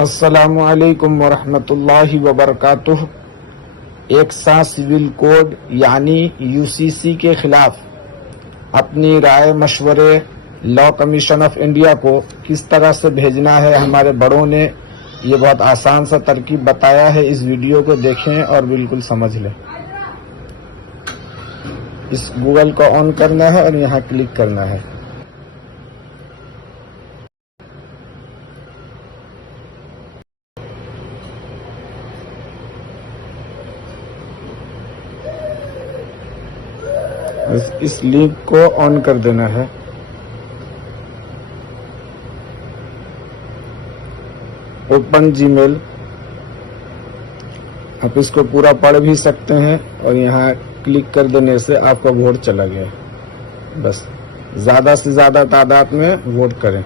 अस्सलामु अलैकुम वरहमतुल्लाहि वबरकातुह। एक सा सिविल कोड यानी यूसीसी के खिलाफ अपनी राय मशवरे लॉ कमीशन ऑफ इंडिया को किस तरह से भेजना है, हमारे बड़ों ने ये बहुत आसान सा तरकीब बताया है। इस वीडियो को देखें और बिल्कुल समझ लें। इस गूगल को ऑन करना है और यहाँ क्लिक करना है। इस लिंक को ऑन कर देना है। ओपन जीमेल, आप इसको पूरा पढ़ भी सकते हैं और यहाँ क्लिक कर देने से आपका वोट चला गया। बस ज़्यादा से ज़्यादा तादाद में वोट करें।